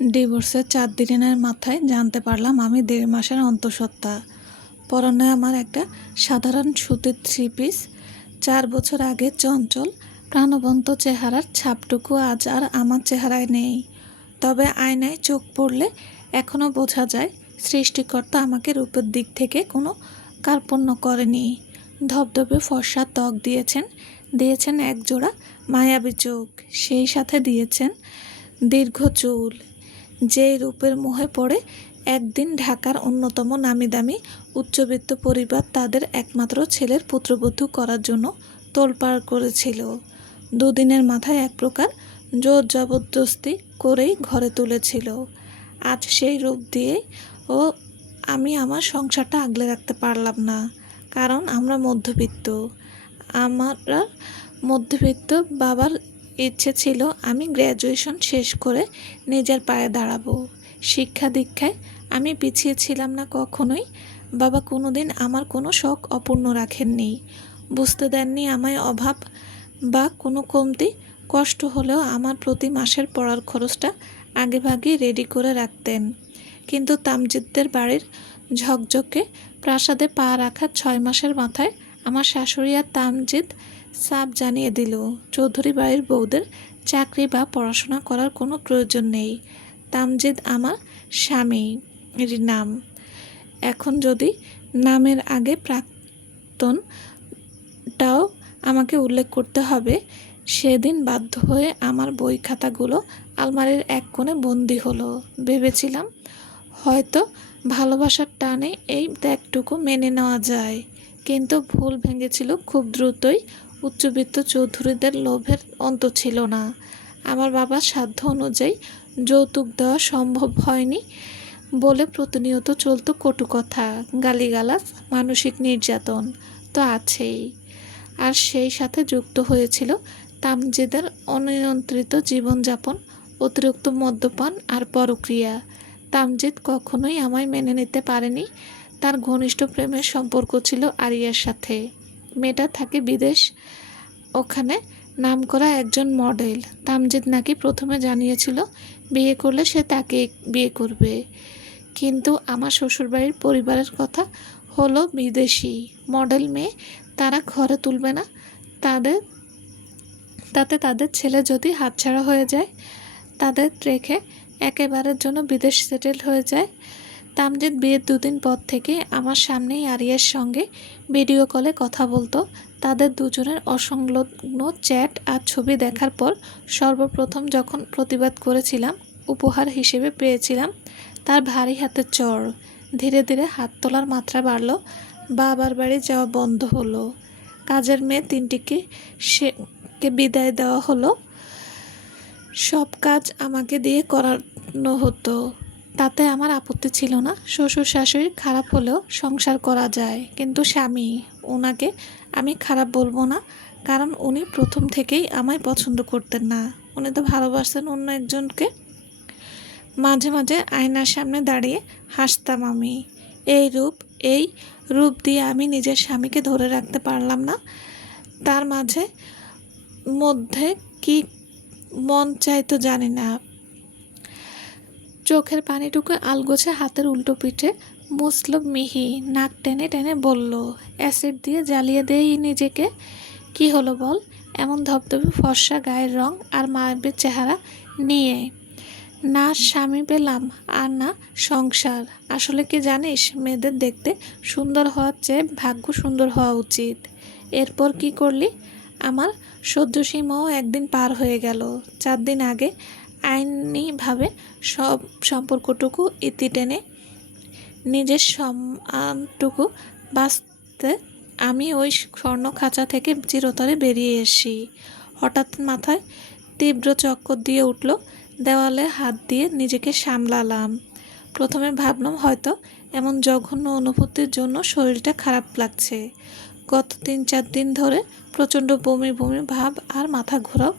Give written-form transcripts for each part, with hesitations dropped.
ডিভোর্সের 4 দিনের মাথায় জানতে পারলাম আমি 1.5 মাসের অন্তঃসত্ত্বা। পরনে আমার একটা সাধারণ সুতির 3 পিস। 4 বছর আগে চঞ্চল প্রাণবন্ত চেহারার ছাপটুকু আজ আর আমার চেহারায় নেই। তবে আয়নায় চোখ পড়লে এখনও বোঝা যায় সৃষ্টিকর্তা আমাকে রূপের দিক থেকে কোনো কার্পণ্য করেনি। ধবধবে ফর্সা ত্বক দিয়েছেন একজোড়া মায়াবী চোখ, সেই সাথে দিয়েছেন দীর্ঘ চুল। যেই রূপের মোহে পড়ে একদিন ঢাকার অন্যতম নামিদামি উচ্চবিত্ত পরিবার তাদের একমাত্র ছেলের পুত্রবধূ করার জন্য তোলপাড় করেছিল। 2 দিনের মাথায় এক প্রকার জোর জবরদস্তি করেই ঘরে তুলেছিল। আজ সেই রূপ দিয়ে ও আমি আমার সংসারটা আগলে রাখতে পারলাম না, কারণ আমরা মধ্যবিত্ত। আমরা মধ্যবিত্ত বাবার ইচ্ছে ছিল আমি গ্র্যাজুয়েশন শেষ করে নিজের পায়ে দাঁড়াবো। শিক্ষা দীক্ষায় আমি পিছিয়ে ছিলাম না কখনোই। বাবা কোনোদিন আমার কোনো শখ অপূর্ণ রাখেননি, বুঝতে দেননি আমায় অভাব বা কোনো কমতি। কষ্ট হলেও আমার প্রতি মাসের পড়ার খরচটা আগেভাগেই রেডি করে রাখতেন। কিন্তু তামজিদদের বাড়ির ঝকঝকে প্রাসাদে পা রাখার 6 মাসের মাথায় আমার শাশুড়ি আর তামজিদ সাফ জানিয়ে দিল, চৌধুরী বাড়ির বউদের চাকরি বা পড়াশোনা করার কোনো প্রয়োজন নেই। তামজিদ আমার স্বামীর নাম। এখন যদি নামের আগে প্রাক্তনটাও আমাকে উল্লেখ করতে হবে, সেদিন বাধ্য হয়ে আমার বই খাতাগুলো আলমারির এক কোণে বন্দি হলো। ভেবেছিলাম হয়তো ভালোবাসার টানে এই ত্যাগটুকু মেনে নেওয়া যায়, কিন্তু ভুল ভেঙেছিল খুব দ্রুতই। উচ্চবিত্ত চৌধুরীদের লোভের অন্ত ছিল না। আমার বাবার সাধ্য অনুযায়ী যৌতুক দেওয়া সম্ভব হয়নি বলে প্রতিনিয়ত চলত কটু কথা, গালিগালাজ, মানসিক নির্যাতন তো আছেই। আর সেই সাথে যুক্ত হয়েছিল তামজিদের অনিয়ন্ত্রিত জীবনযাপন, অতিরিক্ত মদ্যপান আর পরক্রিয়া। তামজিদ কখনোই আমায় মেনে নিতে পারেনি। তার ঘনিষ্ঠ প্রেমের সম্পর্ক ছিল আরিয়ার সাথে। মেয়েটা থাকে বিদেশ, ওখানে নামকরা একজন মডেল। তামজিদ নাকি প্রথমে জানিয়েছিল বিয়ে করলে সে তাকে বিয়ে করবে, কিন্তু আমার শ্বশুরবাড়ির পরিবারের কথা হলো বিদেশি মডেল মেয়ে তারা ঘরে তুলবে না, তাতে তাদের ছেলে যদি হাতছাড়া হয়ে যায়, তাদের রেখে একেবারের জন্য বিদেশ সেটেল হয়ে যায়। তামজিদ বিয়ের 2 দিন পর থেকে আমার সামনেই আরিয়ার সঙ্গে ভিডিও কলে কথা বলতো। তাদের দুজনের অসংলগ্ন চ্যাট আর ছবি দেখার পর সর্বপ্রথম যখন প্রতিবাদ করেছিলাম, উপহার হিসেবে পেয়েছিলাম তার ভারী হাতের চড়। ধীরে ধীরে হাত তোলার মাত্রা বাড়ল, বাবার বাড়ি যাওয়া বন্ধ হলো, কাজের মেয়ে 3টিকে বিদায় দেওয়া হলো, সব কাজ আমাকে দিয়ে করানো হতো। তাতে আমার আপত্তি ছিল না। শ্বশুর শাশুড়ি খারাপ হলেও সংসার করা যায়, কিন্তু স্বামী, ওনাকে আমি খারাপ বলবো না, কারণ উনি প্রথম থেকেই আমায় পছন্দ করতেন না। উনি তো ভালোবাসতেন অন্য একজনকে। মাঝে মাঝে আয়নার সামনে দাঁড়িয়ে হাসতাম আমি। এই রূপ দিয়ে আমি নিজের স্বামীকে ধরে রাখতে পারলাম না। তার মধ্যে কি মন চাইতো জানি না। চোখের পানিটুকু আলগোছে হাতের উল্টো পিঠে মুছল মিহি। নাক টেনে টেনে বলল, অ্যাসিড দিয়ে জ্বালিয়ে দেই নিজেকে। কি হলো বল? এমন ধবধবে ফর্সা গায়ের রং আর মায়াবী চেহারা নিয়ে না স্বামী পেলাম আর না সংসার। আসলে কি জানিস, মেয়েদের দেখতে সুন্দর হওয়ার চেয়ে ভাগ্য সুন্দর হওয়া উচিত। এরপর কি করলি? আমার সহ্য সীমাও একদিন পার হয়ে গেল। 4 দিন আগে আইনিভাবে সব সম্পর্কটুকু ইতি টেনে নিজের সম্মানটুকু বাঁচতে আমি ওই স্বর্ণ খাঁচা থেকে চিরতরে বেরিয়ে এসি। হঠাৎ মাথায় তীব্র চক্কর দিয়ে উঠল। দেওয়ালে হাত দিয়ে নিজেকে সামলালাম। প্রথমে ভাবলাম হয়তো এমন জঘন্য অনুভূতির জন্য শরীরটা খারাপ লাগছে। গত 3-4 দিন ধরে প্রচণ্ড বমি বমি ভাব আর মাথা ঘোরাও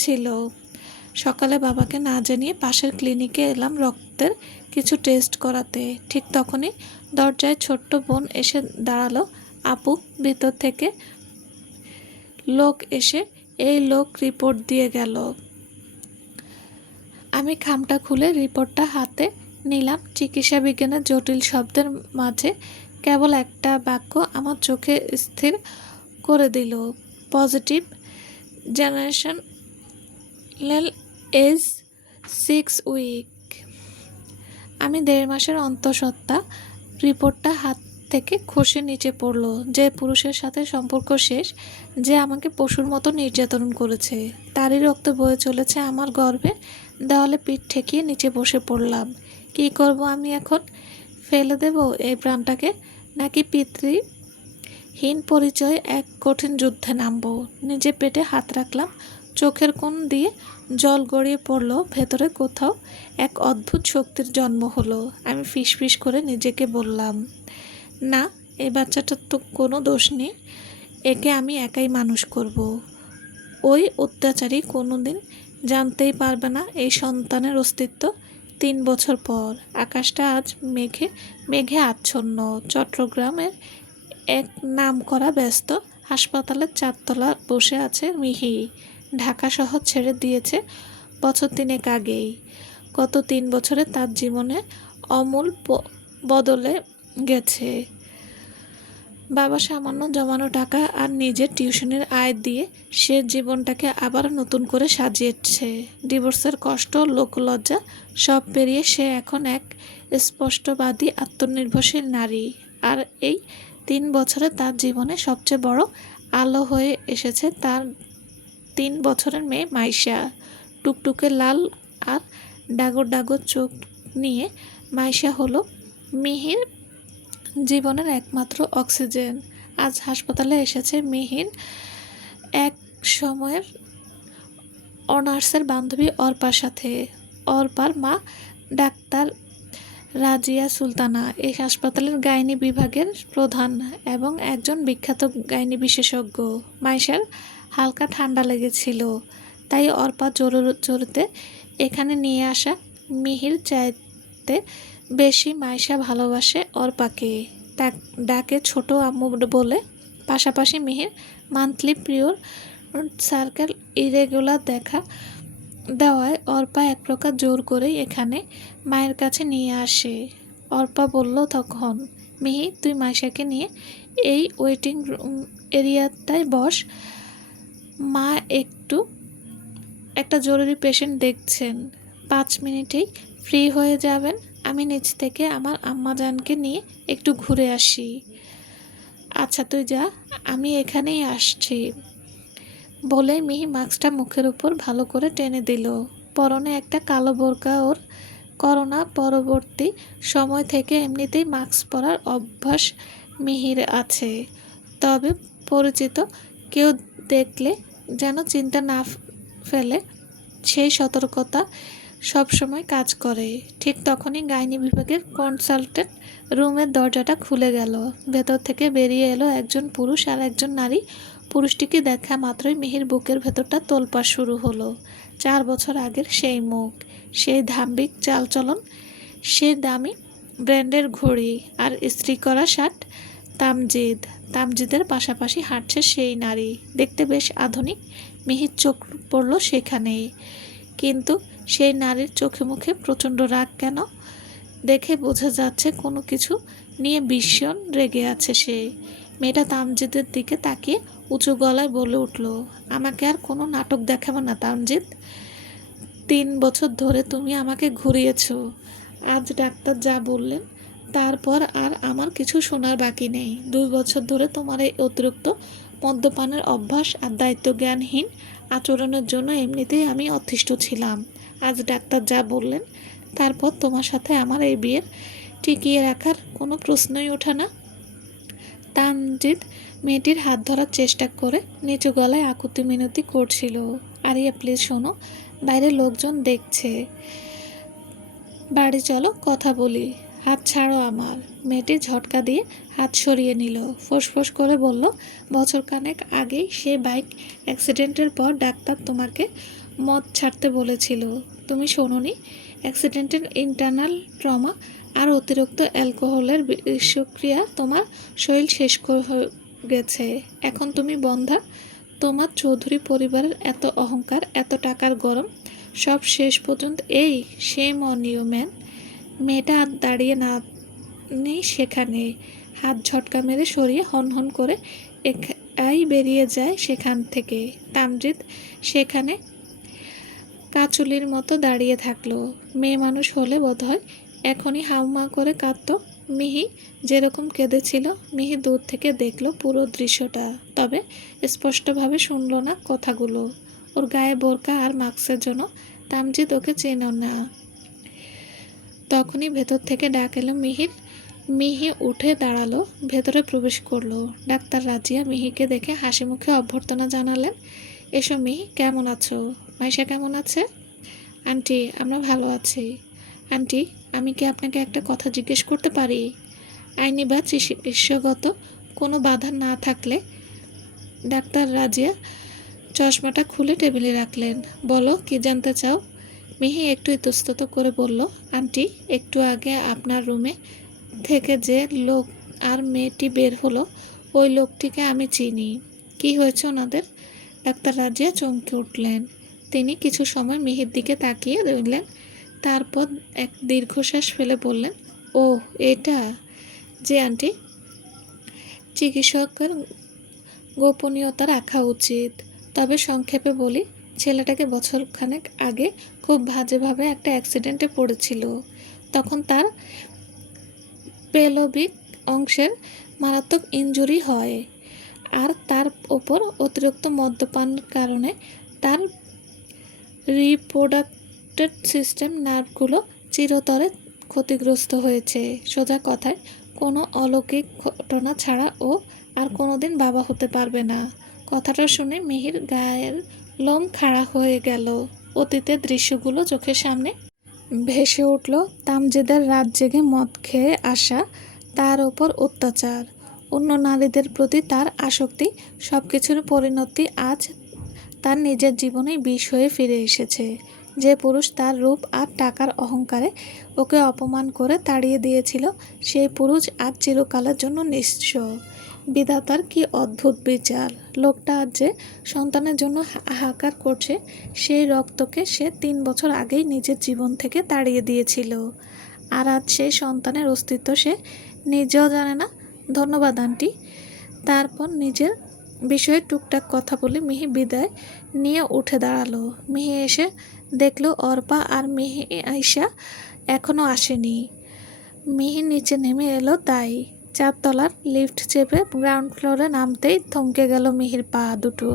ছিল। সকালে বাবাকে না জানিয়ে পাশের ক্লিনিকে এলাম রক্তের কিছু টেস্ট করাতে। ঠিক তখনই দরজায় ছোট্ট বোন এসে দাঁড়ালো। আপু, ভিতর থেকে লোক এসে এই লোক রিপোর্ট দিয়ে গেল। আমি খামটা খুলে রিপোর্টটা হাতে নিলাম। চিকিৎসা বিজ্ঞানের জটিল শব্দের মাঝে কেবল একটা বাক্য আমার চোখে স্থির করে দিল, পজিটিভ জেনারেশনাল এজ 6 উইক। আমি 1.5 মাসের অন্তঃসত্ত্বা। রিপোর্টটা হাত থেকে খসে নিচে পড়ল। যে পুরুষের সাথে সম্পর্ক শেষ, যে আমাকে পশুর মতো নির্যাতন করেছে, তারই রক্ত বয়ে চলেছে আমার গর্ভে। দেওয়ালে পিঠ ঠেকিয়ে নিচে বসে পড়লাম। কী করব আমি এখন? ফেলে দেব এই প্রাণটাকে, নাকি পিতৃহীন পরিচয়ে এক কঠিন যুদ্ধে নামব? নিজে পেটে হাত রাখলাম। চোখের কোণ দিয়ে জল গড়িয়ে পড়ল। ভেতরে কোথাও এক অদ্ভুত শক্তির জন্ম হলো। আমি ফিসফিস করে নিজেকে বললাম, না, এই বাচ্চাটার তো কোনো দোষ নেই। একে আমি একাই মানুষ করব। ওই অত্যাচারী কোনোদিন জানতেই পারবে না এই সন্তানের অস্তিত্ব। 3 বছর পর আকাশটা আজ মেঘে মেঘে আচ্ছন্ন। চট্টগ্রামের এক নামকরা ব্যস্ত হাসপাতালের 4তলা বসে আছে মিহি। ঢাকা শহর ছেড়ে দিয়েছে বছর 3 আগেই। গত 3 বছরে তার জীবনে আমূল বদলে গেছে। বাবা সামান্য জমানো টাকা আর নিজের টিউশনের আয় দিয়ে সে জীবনটাকে আবার নতুন করে সাজিয়েছে। ডিভোর্সের কষ্ট, লোকলজ্জা সব পেরিয়ে সে এখন এক স্পষ্টবাদী আত্মনির্ভরশীল নারী। আর এই 3 বছরে তার জীবনে সবচেয়ে বড় আলো হয়ে এসেছে তার 3 বছরের মেয়ে মাইশা। টুকটুকে লাল আর ডাগর ডাগর চোখ নিয়ে মাইশা হলো মিহির জীবনের একমাত্র অক্সিজেন। আজ হাসপাতালে এসেছে মিহির এক সময়ের অনার্সের বান্ধবী অর্পার সাথে। অর্পার মা ডাক্তার রাজিয়া সুলতানা এই হাসপাতালের গাইনি বিভাগের প্রধান এবং একজন বিখ্যাত গাইনি বিশেষজ্ঞ। মাইশার হালকা ঠান্ডা লেগেছিল, তাই অর্পা জোরে এখানে নিয়ে আসা। মিহির চাইতে বেশি মাইশা ভালোবাসে অর্পাকে। ডাকে ছোট আম্মু বলে। পাশাপাশি Mihir monthly period circle irregular দেখা দেওয়ায় অর্পা এক প্রকার জোর করেই এখানে মায়ের কাছে নিয়ে আসে। অর্পা বলল তখন, মিহি, তুই মাইশাকে নিয়ে এই ওয়েটিং এরিয়াটায় বস। মা একটা জরুরি পেশেন্ট দেখছেন। 5 মিনিটেই ফ্রি হয়ে যাবেন। আমি নিচ থেকে আমার আম্মাজানকে নিয়ে একটু ঘুরে আসি। আচ্ছা তুই যা, আমি এখানেই আসছি বলে মিহি মাস্কটা মুখের উপর ভালো করে টেনে দিল। পরনে একটা কালো বোরকা। ওর করোনা পরবর্তী সময় থেকে এমনিতেই মাস্ক পরার অভ্যাস মিহির আছে। তবে পরিচিত কেউ দেখলে যেন চিন্তা না ফেলে, সেই সতর্কতা সবসময় কাজ করে। ঠিক তখনই গাইনি বিভাগের কনসালটেন্ট রুমের দরজাটা খুলে গেল। ভেতর থেকে বেরিয়ে এলো একজন পুরুষ আর একজন নারী। পুরুষটিকে দেখা মাত্রই মিহির বুকের ভেতরটা তোলপাড় শুরু হলো। 4 বছর আগের সেই মুখ, সেই ধাম্বিক চালচলন, সেই দামি ব্র্যান্ডের ঘড়ি আর ইস্ত্রি করা শার্ট। তামজিদের পাশাপাশি হাঁটছে সেই নারী, দেখতে বেশ আধুনিক। মিহির চোখ পড়ল সেখানেই। কিন্তু সেই নারীর চোখে মুখে প্রচণ্ড রাগ কেন? দেখে বোঝা যাচ্ছে কোনো কিছু নিয়ে ভীষণ রেগে আছে সে। মেয়েটা তামজিদের দিকে তাকিয়ে উঁচু গলায় বলে উঠল, আমাকে আর কোনো নাটক দেখাবে না তামজিদ। 3 বছর ধরে তুমি আমাকে ঘুরিয়েছ। আজ ডাক্তার যা বললেন তারপর আর আমার কিছু শোনার বাকি নেই। 2 বছর ধরে তোমার এই অতিরিক্ত মদ্যপানের অভ্যাস আর দায়িত্বজ্ঞানহীন আচরণের জন্য এমনিতেই আমি অতিষ্ঠ ছিলাম। আজ ডাক্তার যা বললেন তারপর তোমার সাথে আমার এই বিয়ের টিকিয়ে রাখার কোনো প্রশ্নই ওঠে না। তামজিদ মেয়েটির হাত ধরার চেষ্টা করে নিচু গলায় আকুতি মিনতি করছিল। আরিয়া প্লিজ শোনো, বাইরে লোকজন দেখছে। বাড়ি চলো, কথা বলি। হাত ছাড়ো আমার। মেয়েটি ঝটকা দিয়ে হাত সরিয়ে নিল। ফোঁস করে বলল, বছরখানেক আগেই সে বাইক অ্যাক্সিডেন্টের পর ডাক্তার তোমাকে মদ ছাড়তে বলেছিল। তুমি শোনোনি। অ্যাক্সিডেন্টের ইন্টারনাল ট্রমা আর অতিরিক্ত অ্যালকোহলের বিষক্রিয়া তোমার শরীর শেষ হয়ে গেছে। এখন তুমি বন্ধ্যা। তোমার চৌধুরী পরিবারের এত অহংকার, এত টাকার গরম, সব শেষ পর্যন্ত এই সেম অন ইউ ম্যান। মেয়েটা আর দাঁড়িয়ে না নেই সেখানে, হাত ঝটকা মেরে সরিয়ে হনহন করে একাই বেরিয়ে যায় সেখান থেকে। তামজিৎ সেখানে কাচুলির মতো দাঁড়িয়ে থাকলো। মেয়ে মানুষ হলে বোধহয় এখনই হাউমাউ করে কাঁদতো। মিহি যেরকম কেঁদেছিল, মিহি দূর থেকে দেখলো পুরো দৃশ্যটা, তবে স্পষ্টভাবে শুনল না কথাগুলো। ওর গায়ে বোরকা আর মাস্কের জন্য তামজিৎ ওকে চেনো না। তখনই ভেতর থেকে ডাক এলো মিহির। মিহি উঠে দাঁড়ালো, ভেতরে প্রবেশ করলো। ডাক্তার রাজিয়া মিহিকে দেখে হাসি মুখে অভ্যর্থনা জানালেন। এসো মিহি, কেমন আছো? মাইশা কেমন আছে? আন্টি, আমরা ভালো আছি। আন্টি, আমি কি আপনাকে একটা কথা জিজ্ঞেস করতে পারি? আইনি বা চিকিৎসাগত কোনো বাধা না থাকলে ডাক্তার রাজিয়া চশমাটা খুলে টেবিলে রাখলেন। বলো, কি জানতে চাও? মিহি একটু ইতস্তত করে বলল, আন্টি, একটু আগে আপনার রুমে থেকে যে লোক আর মেয়েটি বের হলো, ওই লোকটিকে আমি চিনি। কি হয়েছে ওনাদের? ডাক্তার রাজিয়া চমকে উঠলেন। তিনি কিছু সময় মিহির দিকে তাকিয়ে রইলেন, তারপর এক দীর্ঘশ্বাস ফেলে বললেন, ও এটা? যে আন্টি, চিকিৎসকের গোপনীয়তা রাখা উচিত। তবে সংক্ষেপে বলি, ছেলেটাকে বছরখানেক আগে খুব বাজেভাবে একটা অ্যাক্সিডেন্টে পড়েছিল। তখন তার পেলভিক অংশের মারাত্মক ইনজুরি হয়, আর তার ওপর অতিরিক্ত মদ্যপানের কারণে তার রিপ্রোডাক্টিভ সিস্টেম নার্ভগুলো চিরতরে ক্ষতিগ্রস্ত হয়েছে। সোজা কথায়, কোনো অলৌকিক ঘটনা ছাড়া ও আর কোনোদিন বাবা হতে পারবে না। কথাটা শুনে মিহির গায়ের লোম খাড়া হয়ে গেল। অতীতের দৃশ্যগুলো চোখের সামনে ভেসে উঠল। তামজিদের রাত জেগে মদ খেয়ে আসা, তার ওপর অত্যাচার, অন্য নারীদের প্রতি তার আসক্তি, সব কিছুর পরিণতি আজ তার নিজের জীবনেই বিষ হয়ে ফিরে এসেছে। যে পুরুষ তার রূপ আর টাকার অহংকারে ওকে অপমান করে তাড়িয়ে দিয়েছিল, সেই পুরুষ আজ চিরকালের জন্য নিঃস্ব। বিধাতার কি অদ্ভুত বিচার! লোকটা আজ যে সন্তানের জন্য হাহাকার করছে, সেই রক্তকে সে 3 বছর আগেই নিজের জীবন থেকে তাড়িয়ে দিয়েছিল, আর আজ সেই সন্তানের অস্তিত্ব সে নিজেও জানে না। ধন্যবাদ আন্টি। তারপর নিজের বিষয়ে টুকটাক কথা বলে মিহি বিদায় নিয়ে উঠে দাঁড়ালো। মিহি এসে দেখলো অর্পা আর মিহি আয়শা এখনও আসেনি। মিহি নিচে নেমে এলো, তাই 4 তলার লিফট চেপে গ্রাউন্ড ফ্লোরে নামতেই থমকে গেল মিহির পা দুটো।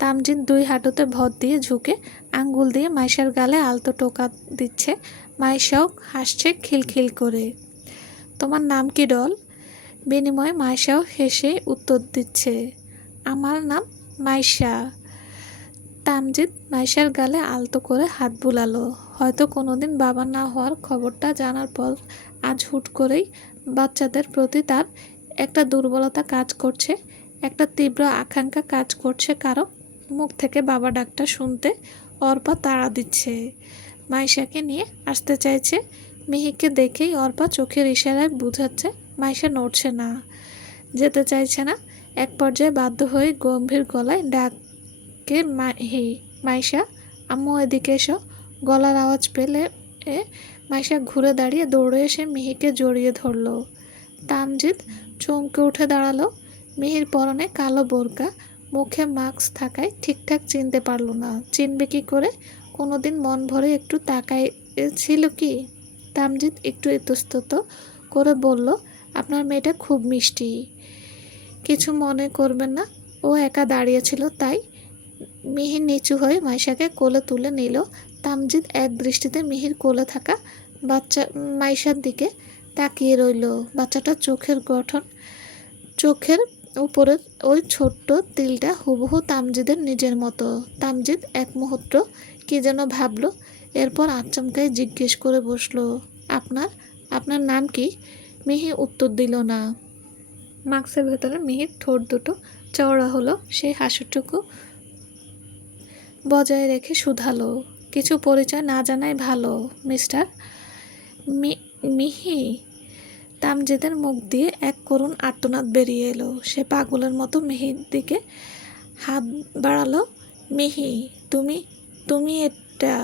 তামজিৎ 2 হাঁটুতে ভর দিয়ে ঝুঁকে আঙ্গুল দিয়ে মাইশার গালে আলতো টোকা দিচ্ছে। মাইশাও হাসছে খিলখিল করে। তোমার নাম কি ডল? বিনিময়ে মাইশাও হেসে উত্তর দিচ্ছে, আমার নাম মাইশা। তামজিৎ মাইশার গালে আলতো করে হাত বুলালো। হয়তো কোনোদিন বাবা না হওয়ার খবরটা জানার পর আজ হুট করেই বাচ্চাদের প্রতি তার একটা দুর্বলতা কাজ করছে, একটা তীব্র আকাঙ্ক্ষা কাজ করছে। কারো মুখ থেকে বাবা ডাকটা শুনতে অর্পা তাড়া দিচ্ছে, মাইশাকে নিয়ে আসতে চাইছে। মিহিকে দেখেই অর্পা চোখের ইশারায় বুঝাচ্ছে মাইশা নড়ছে না, যেতে চাইছে না। এক পর্যায়ে বাধ্য হয়ে গম্ভীর গলায় ডাকে, মাহি, মাইশা, আম্মু এদিকে এসো। গলার আওয়াজ পেলে মাইশা ঘুরে দাঁড়িয়ে দৌড়ে এসে মিহিকে জড়িয়ে ধরল। তামজিৎ চমকে উঠে দাঁড়ালো। মিহির পরনে কালো বোরকা, মুখে মাস্ক থাকায় ঠিকঠাক চিনতে পারল না। চিনবে কি করে? কোনোদিন মন ভরে একটু তাকাইছিল কি? তামজিৎ একটু ইতস্তত করে বলল, আপনার মেয়েটা খুব মিষ্টি। কিছু মনে করবেন না, ও একা দাঁড়িয়েছিল তাই। মিহি নিচু হয়ে মাইশাকে কোলে তুলে নিল। তামজিৎ এক দৃষ্টিতে মিহির কোলে থাকা বাচ্চা মাইশার দিকে তাকিয়ে রইল। বাচ্চাটার চোখের গঠন, চোখের উপরের ওই ছোট্ট তিলটা হুবহু তামজিদের নিজের মতো। তামজিৎ এক মুহূর্ত কি যেন ভাবল, এরপর আচমকাই জিজ্ঞেস করে বসলো, আপনার নাম কি? মিহি উত্তর দিল না। মাস্কের ভেতরে মিহির ঠোঁট দুটো চওড়া হলো। সেই হাসিটুকু বজায় রেখে শুধালো, কিছু পরিচয় না জানাই ভালো, মিস্টার মিহি। তামজিদের মুখ দিয়ে এক করুণ আর্তনাদ বেরিয়ে এলো। সে পাগলের মতো মিহির দিকে হাত বাড়ালো। মিহি, তুমি এটা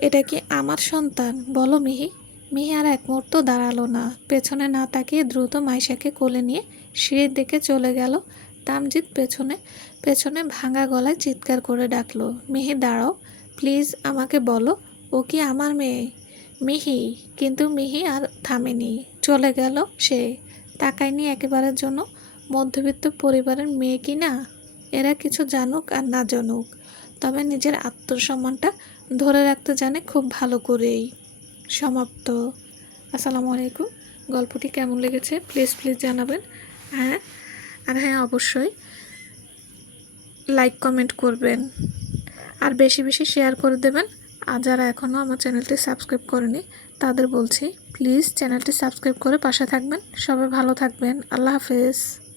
এটা কি আমার সন্তান বলো মিহি? মিহি আর এক মুহূর্ত দাঁড়ালো না, পেছনে না তাকিয়ে দ্রুত মাইশাকে কোলে নিয়ে সিঁড়ির দিকে চলে গেল। তামজিৎ পেছনে পেছনে ভাঙা গলায় চিৎকার করে ডাকলো, মিহি দাঁড়াও, প্লিজ আমাকে বলো, ও কি আমার মেয়ে? মিহি। কিন্তু মিহি আর থামেনি, চলে গেল সে। তাকায়নি একেবারের জন্য। মধ্যবিত্ত পরিবারের মেয়ে কি না? এরা কিছু জানুক আর না জানুক, তবে নিজের আত্মসম্মানটা ধরে রাখতে জানে খুব ভালো করেই। সমাপ্ত। আসসালামু আলাইকুম। গল্পটি কেমন লেগেছে প্লিজ জানাবেন। হ্যাঁ, আর হ্যাঁ, অবশ্যই লাইক কমেন্ট করবেন আর বেশি বেশি শেয়ার করে দেবেন। আর যারা এখনও আমার চ্যানেলটি সাবস্ক্রাইব করেনি তাদের বলছি প্লিজ চ্যানেলটি সাবস্ক্রাইব করে পাশে থাকবেন। সবাই ভালো থাকবেন। আল্লাহ হাফেজ।